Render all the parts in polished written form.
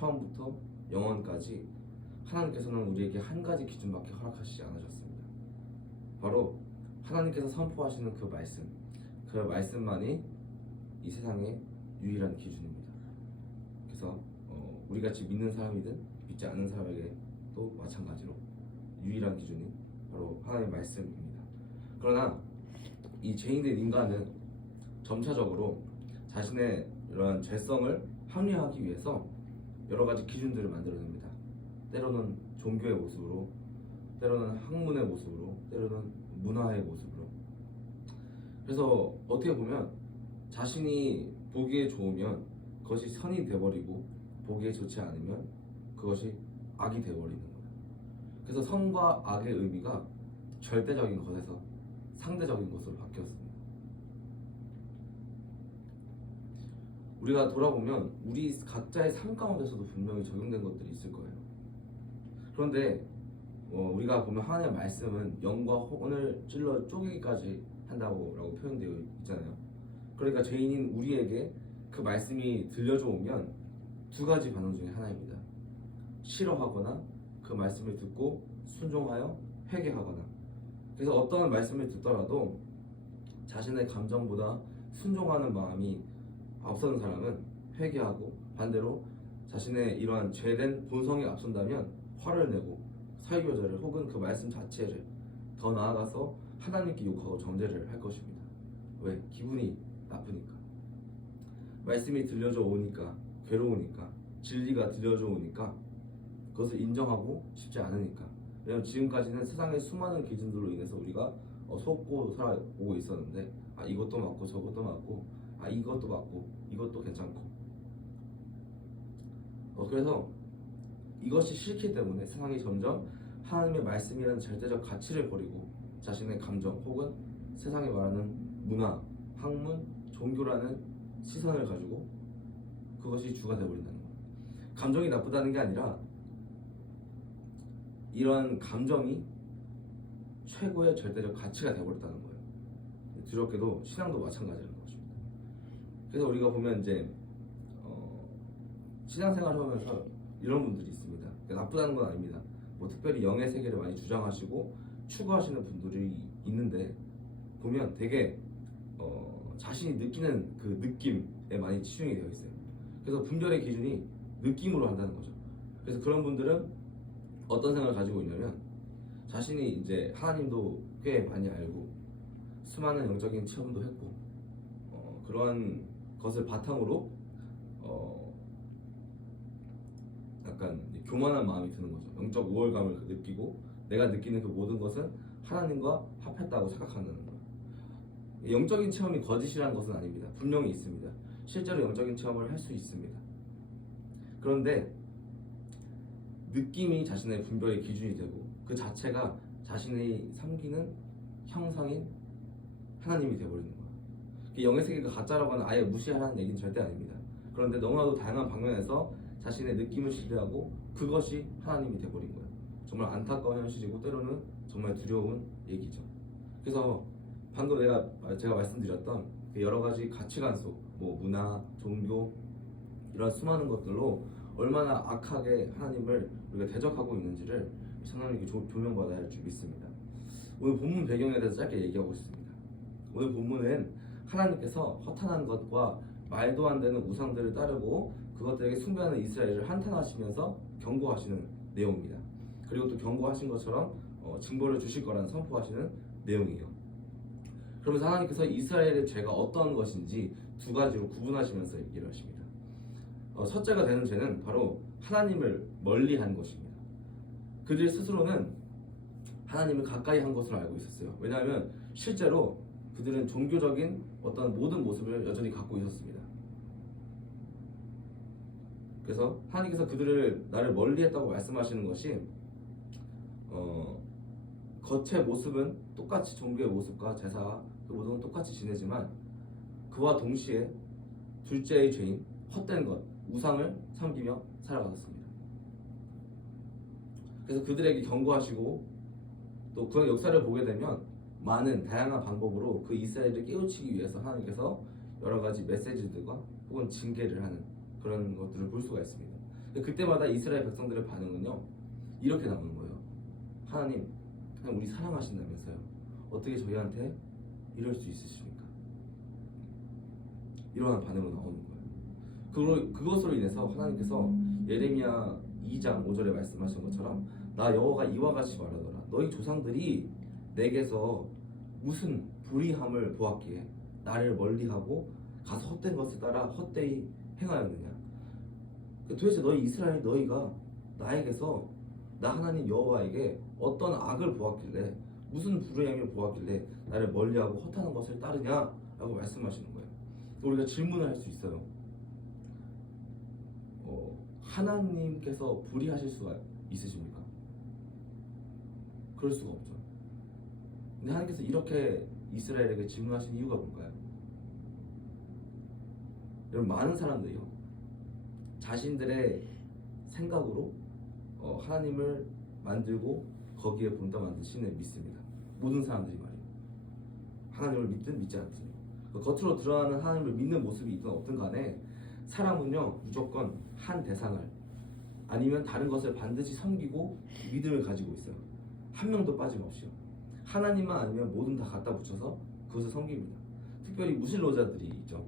처음부터 영원까지 하나님께서는 우리에게 한 가지 기준밖에 허락하시지 않으셨습니다. 바로 하나님께서 선포하시는 그 말씀만이 이 세상의 유일한 기준입니다. 그래서 우리같이 믿는 사람이든 믿지 않는 사람에게도 마찬가지로 유일한 기준이 바로 하나님의 말씀입니다. 그러나 이 죄인된 인간은 점차적으로 자신의 이러한 죄성을 합리화하기 위해서 여러 가지 기준들을 만들어냅니다. 때로는 종교의 모습으로, 때로는 학문의 모습으로, 때로는 문화의 모습으로. 그래서 어떻게 보면 자신이 보기에 좋으면 그것이 선이 되어버리고, 보기에 좋지 않으면 그것이 악이 되어버리는 거예요. 그래서 선과 악의 의미가 절대적인 것에서 상대적인 것으로 바뀌었습니다. 우리가 돌아보면 우리 각자의 삶 가운데서도 분명히 적용된 것들이 있을 거예요. 그런데 우리가 보면 하나님의 말씀은 영과 혼을 찔러 쪼개기까지 한다고 표현되어 있잖아요. 그러니까 죄인인 우리에게 그 말씀이 들려져 오면 두 가지 반응 중에 하나입니다. 싫어하거나 그 말씀을 듣고 순종하여 회개하거나. 그래서 어떤 말씀을 듣더라도 자신의 감정보다 순종하는 마음이 앞서는 사람은 회개하고, 반대로 자신의 이러한 죄된 본성이 앞선다면 화를 내고 사유교절을 혹은 그 말씀 자체를, 더 나아가서 하나님께 욕하고 정죄를 할 것입니다. 왜? 기분이 나쁘니까. 말씀이 들려져 오니까 괴로우니까, 진리가 들려져 오니까 그것을 인정하고 싶지 않으니까. 왜냐하면 지금까지는 세상의 수많은 기준들로 인해서 우리가 속고 살아오고 있었는데, 이것도 맞고 저것도 맞고, 이것도 맞고 이것도 괜찮고, 그래서 이것이 싫기 때문에 세상이 점점 하나님의 말씀이라는 절대적 가치를 버리고 자신의 감정 혹은 세상이 말하는 문화, 학문, 종교라는 시선을 가지고 그것이 주가 되어버린다는 거예요. 감정이 나쁘다는 게 아니라 이런 감정이 최고의 절대적 가치가 되어버렸다는 거예요. 두렵게도 신앙도 마찬가지라는 것입니다. 그래서 우리가 보면 이제 신앙생활을 하면서 이런 분들이 있습니다. 나쁘다는 건 아닙니다. 특별히 영의 세계를 많이 주장하시고 추구하시는 분들이 있는데, 보면 되게 자신이 느끼는 그 느낌에 많이 치중이 되어 있어요. 그래서 분별의 기준이 느낌으로 한다는 거죠. 그래서 그런 분들은 어떤 생각을 가지고 있냐면, 자신이 이제 하나님도 꽤 많이 알고 수많은 영적인 체험도 했고 그러한 것을 바탕으로 약간 교만한 마음이 드는 거죠. 영적 우월감을 느끼고 내가 느끼는 그 모든 것은 하나님과 합했다고 생각하는 거예요. 영적인 체험이 거짓이라는 것은 아닙니다. 분명히 있습니다. 실제로 영적인 체험을 할 수 있습니다. 그런데 느낌이 자신의 분별의 기준이 되고 그 자체가 자신이 섬기는 형상인 하나님이 되어버리는 거예요. 영의 세계가 가짜라고 아예 무시하라는 얘기는 절대 아닙니다. 그런데 너무나도 다양한 방면에서 자신의 느낌을 신뢰하고 그것이 하나님이 되어버린 거예요. 정말 안타까운 현실이고 때로는 정말 두려운 얘기죠. 그래서 방금 제가 말씀드렸던 그 여러 가지 가치관 속, 문화, 종교, 이런 수많은 것들로 얼마나 악하게 하나님을 우리가 대적하고 있는지를 하나님께 조명받아야 할 줄 믿습니다. 오늘 본문 배경에 대해서 짧게 얘기하고 싶습니다. 오늘 본문은 하나님께서 허탄한 것과 말도 안 되는 우상들을 따르고 그것들에게 숭배하는 이스라엘을 한탄하시면서 경고하시는 내용입니다. 그리고 또 경고하신 것처럼 징벌을 주실 거라는 선포하시는 내용이에요. 그러면서 하나님께서 이스라엘의 죄가 어떤 것인지 두 가지로 구분하시면서 얘기를 하십니다. 첫째가 되는 죄는 바로 하나님을 멀리한 것입니다. 그들 스스로는 하나님을 가까이 한 것으로 알고 있었어요. 왜냐하면 실제로 그들은 종교적인 어떤 모든 모습을 여전히 갖고 있었습니다. 그래서 하나님께서 그들을 나를 멀리했다고 말씀하시는 것이 겉의 모습은 똑같이 종교의 모습과 제사 그 모든 건 똑같이 지내지만 그와 동시에 둘째의 죄인 헛된 것, 우상을 섬기며 살아갔습니다. 그래서 그들에게 경고하시고 또 그런 역사를 보게 되면 많은 다양한 방법으로 그 이스라엘을 깨우치기 위해서 하나님께서 여러 가지 메시지들과 혹은 징계를 하는 그런 것들을 볼 수가 있습니다. 그때마다 이스라엘 백성들의 반응은요 이렇게 나오는 거예요. 하나님, 그냥 우리 사랑하신다면서요. 어떻게 저희한테 이럴 수 있으십니까? 이러한 반응으로 나오는 거예요. 그것으로 인해서 하나님께서 예레미야 2장 5절에 말씀하신 것처럼 나 여호와가 이와 같이 말하더라. 너희 조상들이 내게서 무슨 불의함을 보았기에 나를 멀리하고 가서 헛된 것을 따라 헛되이 행하였느냐. 도대체 너희 이스라엘 너희가 나에게서 나 하나님 여호와에게 어떤 악을 보았길래 무슨 불의함을 보았길래 나를 멀리하고 헛하는 것을 따르냐라고 말씀하시는 거예요. 우리가 질문을 할 수 있어요. 하나님께서 불의하실 수가 있으십니까? 그럴 수가 없죠. 근데 하나님께서 이렇게 이스라엘에게 질문하신 이유가 뭘까요? 여러분, 많은 사람들이요 자신들의 생각으로 하나님을 만들고 거기에 본다 만든 신을 믿습니다. 모든 사람들이 말이에요. 하나님을 믿든 믿지 않든 겉으로 드러나는 하나님을 믿는 모습이 있든 없든 간에 사람은요 무조건 한 대상을 아니면 다른 것을 반드시 섬기고 믿음을 가지고 있어요. 한 명도 빠짐없이요. 하나님만 아니면 뭐든 다 갖다 붙여서 그것을 섬깁니다. 특별히 무신론자들이 있죠.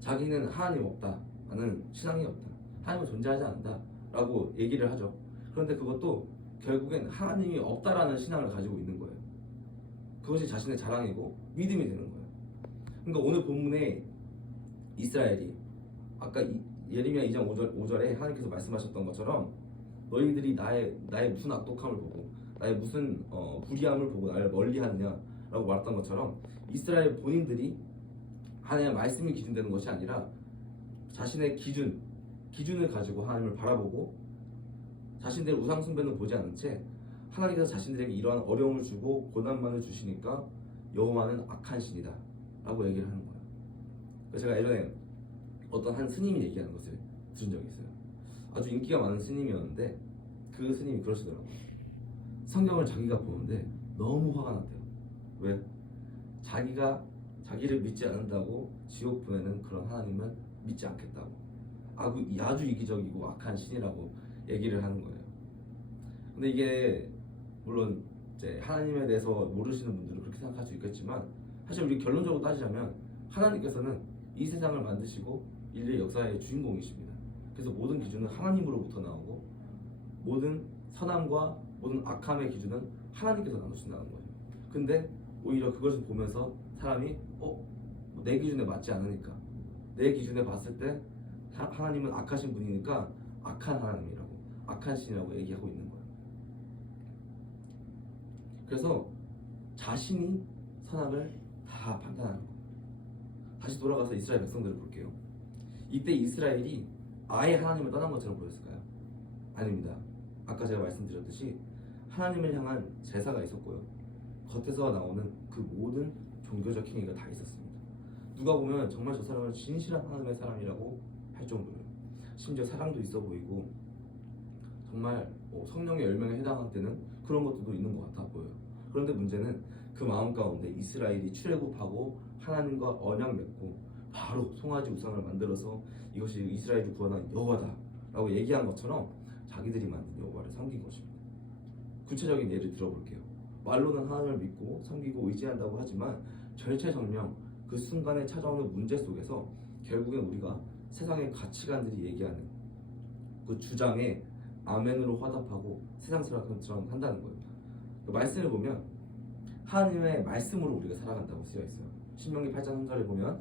자기는 하나님 없다, 나는 신앙이 없다, 하나님은 존재하지 않는다 라고 얘기를 하죠. 그런데 그것도 결국엔 하나님이 없다라는 신앙을 가지고 있는 거예요. 그것이 자신의 자랑이고 믿음이 되는 거예요. 그러니까 오늘 본문에 이스라엘이 아까 예레미야 2장 5절에 하나님께서 말씀하셨던 것처럼 너희들이 나의 무슨 악독함을 보고 나의 무슨 불의함을 보고 나를 멀리하느냐라고 말했던 것처럼 이스라엘 본인들이 하나님의 말씀이 기준되는 것이 아니라 자신의 기준을 가지고 하나님을 바라보고 자신들의 우상 숭배는 보지 않은 채 하나님께서 자신들에게 이러한 어려움을 주고 고난만을 주시니까 여호와는 악한 신이다 라고 얘기를 하는 거예요. 제가 예전에 어떤 한 스님이 얘기하는 것을 들은 적이 있어요. 아주 인기가 많은 스님이었는데 그 스님이 그러시더라고요. 성경을 자기가 보는데 너무 화가 났대요. 왜? 자기를 믿지 않는다고 지옥 보내는 그런 하나님은 믿지 않겠다고. 아주 이기적이고 악한 신이라고 얘기를 하는 거예요. 근데 이게 물론 이제 하나님에 대해서 모르시는 분들은 그렇게 생각할 수 있겠지만 사실 우리 결론적으로 따지자면 하나님께서는 이 세상을 만드시고 인류의 역사의 주인공이십니다. 그래서 모든 기준은 하나님으로부터 나오고 모든 선함과 모든 악함의 기준은 하나님께서 나누신다는 거예요. 근데 오히려 그것을 보면서 사람이 내 기준에 맞지 않으니까 내 기준에 봤을 때 하나님은 악하신 분이니까 악한 하나님이라고 악한 신이라고 얘기하고 있는 거예요. 그래서 자신이 선악을 다 판단하는 거예요. 다시 돌아가서 이스라엘 백성들을 볼게요. 이때 이스라엘이 아예 하나님을 떠난 것처럼 보였을까요? 아닙니다. 아까 제가 말씀드렸듯이 하나님을 향한 제사가 있었고요. 겉에서 나오는 그 모든 종교적 행위가 다 있었습니다. 누가 보면 정말 저 사람은 진실한 하나님의 사람이라고 할 정도예요. 심지어 사랑도 있어 보이고 정말 성령의 열명에 해당하는 그런 것들도 있는 것 같아 보여요. 그런데 문제는 그 마음 가운데 이스라엘이 출애굽하고 하나님과 언약 맺고 바로 송아지 우상을 만들어서 이것이 이스라엘을 구원한 여호와다 라고 얘기한 것처럼 자기들이 만든 여호와를 섬긴 것입니다. 구체적인 예를 들어볼게요. 말로는 하나님을 믿고 섬기고 의지한다고 하지만 절체절명 그 순간에 찾아오는 문제 속에서 결국엔 우리가 세상의 가치관들이 얘기하는 그 주장에 아멘으로 화답하고 세상 사람처럼 한다는 거예요. 그 말씀을 보면 하나님의 말씀으로 우리가 살아간다고 쓰여 있어요. 신명기 8장 3절에 보면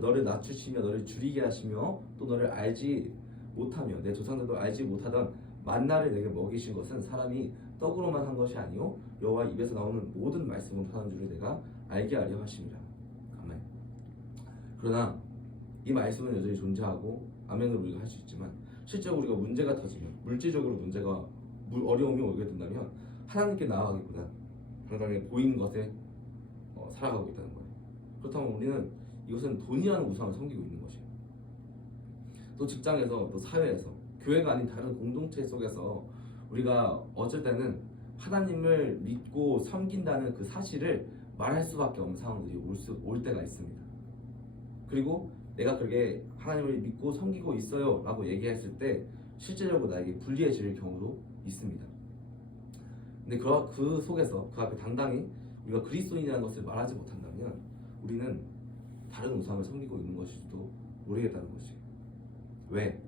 너를 낮추시며 너를 줄이게 하시며 또 너를 알지 못하며 내 조상들도 알지 못하던 만나를 내게 먹이신 것은 사람이 떡으로만 한 것이 아니요 여호와 입에서 나오는 모든 말씀으로 하는 줄을 내가 알게 하려 하심이라. 아멘. 그러나 이 말씀은 여전히 존재하고 아멘으로 우리가 할 수 있지만 실제로 우리가 문제가 터지면 물질적으로 문제가 어려움이 오게 된다면 하나님께 나아가기보다 당장에 보이는 것에 살아가고 있다는 거예요. 그렇다면 우리는 이것은 돈이라는 우상을 섬기고 있는 것이에요. 또 직장에서 또 사회에서 교회가 아닌 다른 공동체 속에서 우리가 어쩔 때는 하나님을 믿고 섬긴다는 그 사실을 말할 수밖에 없는 상황들이 올 때가 있습니다. 그리고 내가 그렇게 하나님을 믿고 섬기고 있어요 라고 얘기했을 때 실제적으로 나에게 불리해질 경우도 있습니다. 근데 그 속에서 그 앞에 당당히 우리가 그리스도인이라는 것을 말하지 못한다면 우리는 다른 우상을 섬기고 있는 것일지도 모르겠다는 것이에요. 왜?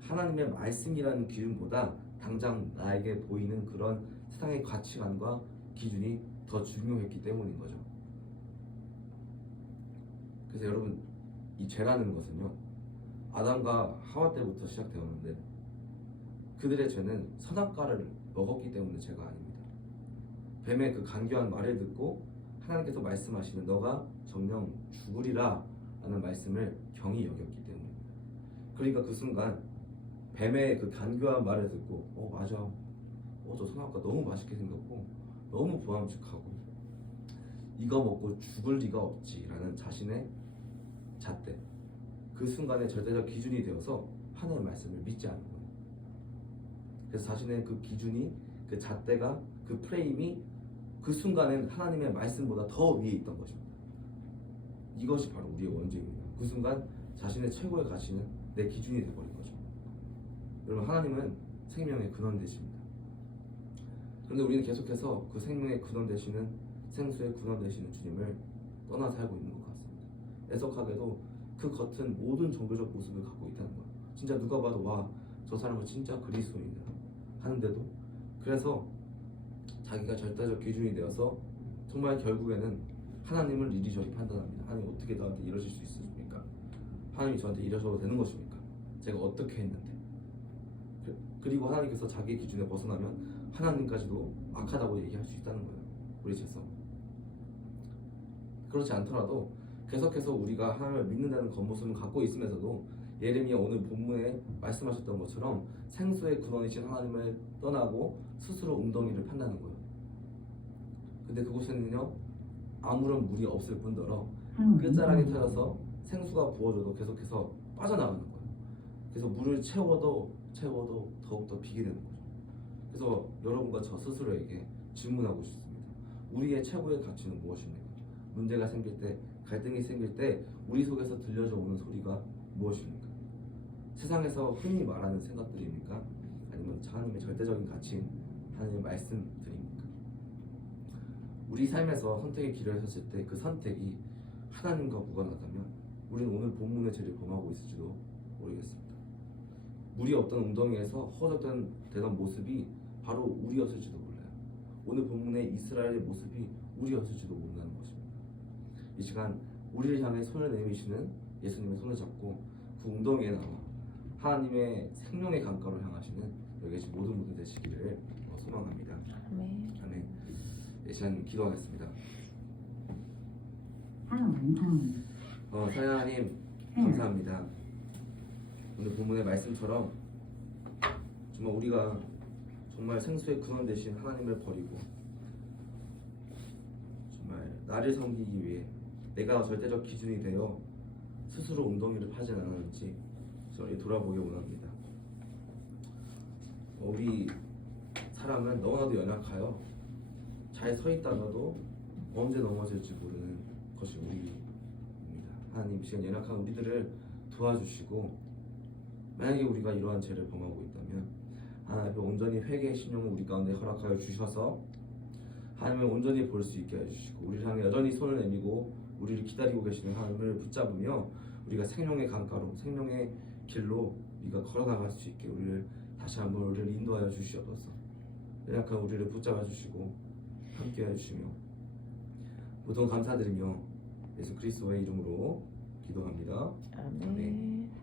하나님의 말씀이라는 기준보다 당장 나에게 보이는 그런 세상의 가치관과 기준이 더 중요했기 때문인 거죠. 그래서 여러분, 이 죄라는 것은요, 아담과 하와 때부터 시작되었는데 그들의 죄는 선악과를 먹었기 때문에 죄가 아닙니다. 뱀의 그 간교한 말을 듣고 하나님께서 말씀하시는 너가 정령 죽으리라 라는 말씀을 경히 여겼기 때문입니다. 그러니까 그 순간 뱀의 그 간교한 말을 듣고 맞아, 저 선악과 너무 맛있게 생겼고 너무 보암직하고 이거 먹고 죽을 리가 없지 라는 자신의 잣대, 그 순간에 절대적 기준이 되어서 하나님의 말씀을 믿지 않는 거예요. 그래서 자신의 그 기준이, 그 잣대가, 그 프레임이 그 순간엔 하나님의 말씀보다 더 위에 있던 것입니다. 이것이 바로 우리의 원죄입니다. 그 순간 자신의 최고의 가치는 내 기준이 되어버린 거죠. 여러분, 하나님은 생명의 근원 되십니다. 그런데 우리는 계속해서 그 생명의 근원 되시는, 생수의 근원 되시는 주님을 떠나 살고 있는 것 같습니다. 애석하게도 그 겉은 모든 종교적 모습을 갖고 있다는 거예요. 진짜 누가 봐도 와, 저 사람은 진짜 그리스도인이다 하는데도, 그래서 자기가 절대적 기준이 되어서 정말 결국에는 하나님을 이리저리 판단합니다. 하나님 어떻게 나한테 이러실 수 있습니까? 하나님이 저한테 이러셔도 되는 것입니까? 제가 어떻게 했는데? 그리고 하나님께서 자기의 기준에 벗어나면 하나님까지도 악하다고 얘기할 수 있다는 거예요. 우리 죄성. 그렇지 않더라도 계속해서 우리가 하나님을 믿는다는 겉모습을 갖고 있으면서도 예레미야 오늘 본문에 말씀하셨던 것처럼 생수의 근원이신 하나님을 떠나고 스스로 웅덩이를 판다는 거예요. 근데 그곳에는요, 아무런 물이 없을 뿐더러 끝자락이 터져서 생수가 부어져도 계속해서 빠져나가는 거예요. 그래서 물을 채워도 더욱더 비게 되는 거죠. 그래서 여러분과 저 스스로에게 질문하고 싶습니다. 우리의 최고의 가치는 무엇입니까? 문제가 생길 때, 갈등이 생길 때 우리 속에서 들려져 오는 소리가 무엇입니까? 세상에서 흔히 말하는 생각들입니까? 아니면 하나님의 절대적인 가치인 하나님의 말씀들입니까? 우리 삶에서 선택의 길을 섰을 때 그 선택이 하나님과 무관하다면 우리는 오늘 본문의 죄를 범하고 있을지도 모르겠습니다. 물이 없던 웅덩이에서 허덕되던 모습이 바로 우리였을지도 몰라요. 오늘 본문의 이스라엘의 모습이 우리였을지도 모른다는 것입니다. 이 시간 우리를 향해 손을 내미시는 예수님의 손을 잡고 그 웅덩이에 나와 하나님의 생명의 강가로 향하시는 여기 계신 모든 분들 되시기를 소망합니다. 아멘. 이 시간 기도하겠습니다. 사랑하는 하나님, 감사합니다. 오늘 본문의 말씀처럼 정말 우리가 정말 생수의 근원 되신 하나님을 버리고 정말 나를 섬기기 위해 내가 절대적 기준이 되어 스스로 웅덩이를 파지 않았는지 저희 돌아보기 원합니다. 우리 사람은 너무나도 연약하여 잘 서 있다가도 언제 넘어질지 모르는 것이 우리입니다. 하나님, 이 시간 연약한 우리들을 도와주시고, 만약에 우리가 이러한 죄를 범하고 있다면 하나님 온전히 회개의 신령을 우리 가운데 허락하여 주셔서 하나님을 온전히 볼 수 있게 해주시고, 우리를 향해 여전히 손을 내밀고 우리를 기다리고 계시는 하나님을 붙잡으며 우리가 생명의 강가로, 생명의 길로 우리가 걸어나갈 수 있게 우리를 다시 한번 우리를 인도하여 주시옵소서. 연약한 우리를 붙잡아 주시고 함께 해주시며 모든 감사드리며 예수 그리스도의 이름으로 기도합니다. 아멘. 아멘.